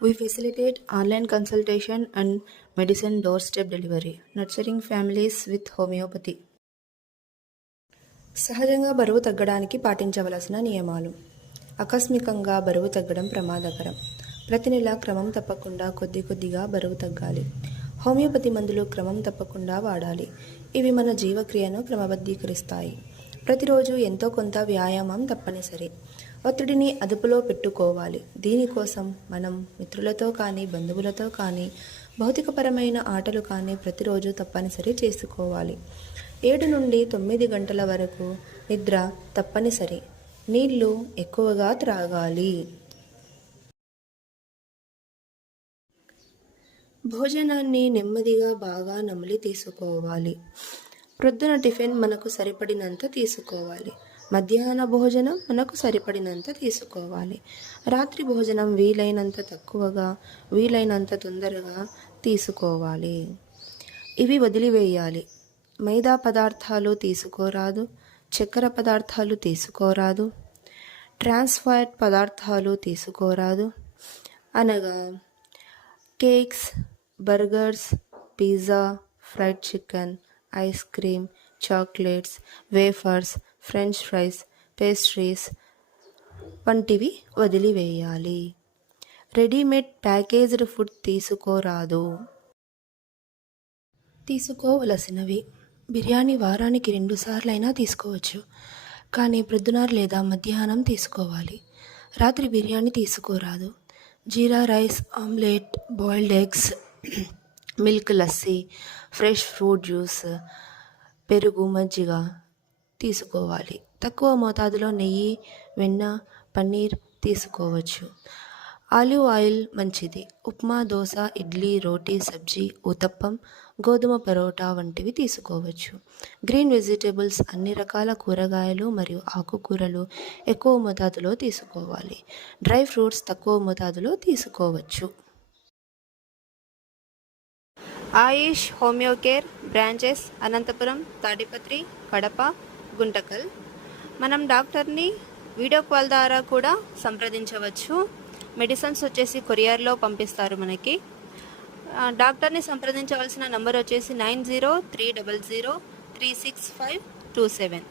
We facilitate online consultation and medicine doorstep delivery, nurturing families with homeopathy. సహజంగా బరువు తగ్గడానికి పాటించవలసిన నియమాలు. ఆకస్మికంగా బరువు తగ్గడం ప్రమాదకరం. ప్రతి నెల క్రమం తప్పకుండా కొద్దిగా బరువు తగ్గాలి. హోమియోపతి మందులు క్రమం తప్పకుండా వాడాలి. ఇవి మన జీవక్రియను క్రమబద్ధీకరిస్తాయి. ప్రతిరోజు ఎంతో కొంత వ్యాయామం తప్పనిసరి. ఒత్తిడిని అదుపులో పెట్టుకోవాలి. దీనికోసం మనం మిత్రులతో కానీ బంధువులతో కానీ భౌతికపరమైన ఆటలు కానీ ప్రతిరోజు తప్పనిసరి చేసుకోవాలి. 7 నుండి 9 గంటల వరకు నిద్ర తప్పనిసరి. నీళ్లు ఎక్కువగా త్రాగాలి. భోజనాన్ని నెమ్మదిగా బాగా నమిలి తీసుకోవాలి. ప్రొద్దున టిఫిన్ మనకు సరిపడినంత తీసుకోవాలి. మధ్యాహ్న భోజనం మనకు సరిపడినంత తీసుకోవాలి. రాత్రి భోజనం వీలైనంత తక్కువగా, వీలైనంత తొందరగా తీసుకోవాలి. ఇవి వదిలివేయాలి. మైదా పదార్థాలు తీసుకోరాదు. చక్కెర పదార్థాలు తీసుకోరాదు. ట్రాన్స్ ఫ్యాట్ పదార్థాలు తీసుకోరాదు. అనగా cakes, burgers, pizza, fried chicken, ice cream, chocolates, wafers, French fries, pastries వంటివి వదిలివేయాలి. రెడీమేడ్ ప్యాకేజ్డ్ ఫుడ్ తీసుకోరాదు. తీసుకోవలసినవి: బిర్యానీ వారానికి 2 సార్లైనా తీసుకోవచ్చు, కానీ ప్రొద్దున లేదా మధ్యాహ్నం తీసుకోవాలి. రాత్రి బిర్యానీ తీసుకోరాదు. Jeera rice, omelette, boiled eggs, milk lassi, fresh fruit juice, పెరుగు, మజ్జిగ తీసుకోవాలి. తక్కువ మోతాదులో నెయ్యి, వెన్న, పన్నీర్ తీసుకోవచ్చు. ఆలివ్ ఆయిల్ మంచిది. ఉప్మా, దోశ, ఇడ్లీ, రోటీ, సబ్జీ, ఉతప్పం, గోధుమ పరోటా వంటివి తీసుకోవచ్చు. గ్రీన్ వెజిటేబుల్స్, అన్ని రకాల కూరగాయలు మరియు ఆకుకూరలు ఎక్కువ మోతాదులో తీసుకోవాలి. డ్రై ఫ్రూట్స్ తక్కువ మోతాదులో తీసుకోవచ్చు. Ayush homeo care branches Anantapuram, Tadipatri, Kadapa, Guntakal. మనం డాక్టర్ని వీడియో కాల్ ద్వారా కూడా సంప్రదించవచ్చు. మెడిసిన్స్ వచ్చేసి కొరియర్లో పంపిస్తారు మనకి. డాక్టర్ని సంప్రదించవలసిన నంబర్ వచ్చేసి 9030036527.